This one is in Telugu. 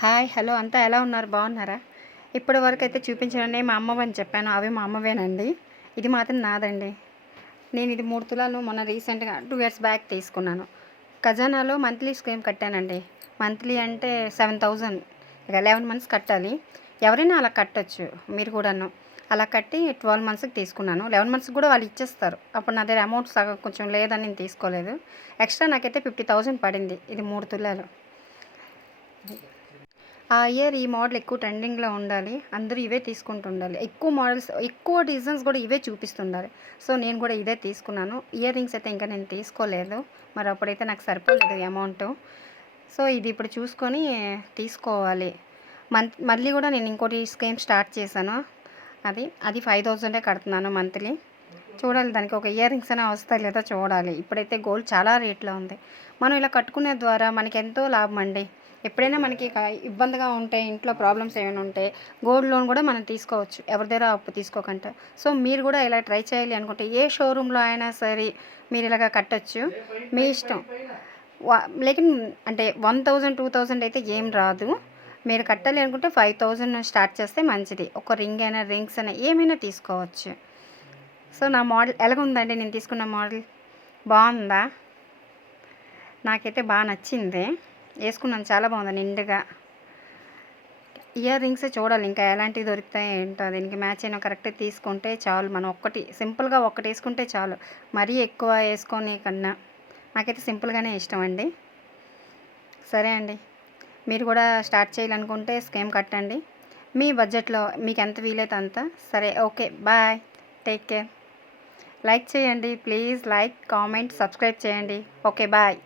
హాయ్ హలో అంతా ఎలా ఉన్నారు బాగున్నారా? ఇప్పటి వరకు అయితే చూపించడండి మా అమ్మవని చెప్పాను, అవి మా అమ్మవేనండి. ఇది మాత్రం నాదండి. నేను ఇది 3 తులాలు మొన్న రీసెంట్గా 2 ఇయర్స్ బ్యాక్ తీసుకున్నాను. ఖజానాలో మంత్లీ స్కీమ్ కట్టానండి. మంత్లీ అంటే 7,000 ఇక 11 మంత్స్ కట్టాలి. ఎవరైనా అలా కట్టచ్చు, మీరు కూడాను. అలా కట్టి 12 మంత్స్కి తీసుకున్నాను. 11 మంత్స్కి కూడా వాళ్ళు ఇచ్చేస్తారు. అప్పుడు నా దగ్గర అమౌంట్ సగం కొంచెం లేదని నేను తీసుకోలేదు. ఎక్స్ట్రా నాకైతే 50,000 పడింది ఇది 3 తులాలు. ఆ ఇయర్ ఈ మోడల్ ఎక్కువ ట్రెండింగ్లో ఉండాలి, అందరూ ఇవే తీసుకుంటూ ఉండాలి, ఎక్కువ మోడల్స్ ఎక్కువ డిజైన్స్ కూడా ఇవే చూపిస్తుండాలి. సో నేను కూడా ఇదే తీసుకున్నాను. ఇయర్ రింగ్స్ అయితే ఇంకా నేను తీసుకోలేదు, మరి అప్పుడైతే నాకు సరిపోలేదు అమౌంట్. సో ఇది ఇప్పుడు చూసుకొని తీసుకోవాలి. మళ్ళీ కూడా నేను ఇంకోటి స్కీమ్ స్టార్ట్ చేశాను. అది 5,000 కడుతున్నాను మంత్లీ. చూడాలి దానికి ఒక ఇయర్ రింగ్స్ అయినా వస్తాయి లేదా చూడాలి. ఇప్పుడైతే గోల్డ్ చాలా రేట్లో ఉంది. మనం ఇలా కట్టుకునే ద్వారా మనకి ఎంతో లాభం అండి. ఎప్పుడైనా మనకి ఇబ్బందిగా ఉంటే, ఇంట్లో ప్రాబ్లమ్స్ ఏమైనా ఉంటే గోల్డ్ లోన్ కూడా మనం తీసుకోవచ్చు, ఎవరి దగ్గర అప్పు తీసుకోకుండా. సో మీరు కూడా ఇలా ట్రై చేయాలి అనుకుంటే ఏ షోరూంలో అయినా సరే మీరు ఇలాగ కట్టచ్చు, మీ ఇష్టం. లేకిన్ అంటే 1,000 2,000 అయితే ఏం రాదు. మీరు కట్టాలి అనుకుంటే 5,000 స్టార్ట్ చేస్తే మంచిది. ఒక రింగ్ అయినా రింగ్స్ అయినా ఏమైనా తీసుకోవచ్చు. సో నా మోడల్ ఎలాగుందండి, నేను తీసుకున్న మోడల్ బాగుందా? నాకైతే బాగా నచ్చింది, వేసుకున్నాను, చాలా బాగుంది నిండుగా. ఇయర్ రింగ్స్ చూడాలి ఇంకా ఎలాంటివి దొరుకుతాయి ఏంటో, దీనికి మ్యాచ్ అయినా కరెక్ట్గా తీసుకుంటే చాలు. మనం సింపుల్గా ఒక్కటి వేసుకుంటే చాలు, మరీ ఎక్కువ వేసుకొని కన్నా. నాకైతే సింపుల్గానే ఇష్టం అండి. సరే అండి, మీరు కూడా స్టార్ట్ చేయాలనుకుంటే స్కీమ్ కట్టండి, మీ బడ్జెట్లో మీకు ఎంత వీలైతే అంత. సరే, okay, bye, take care. Like చేయండి ప్లీజ్, లైక్, కామెంట్, సబ్స్క్రైబ్ చేయండి. Okay, bye.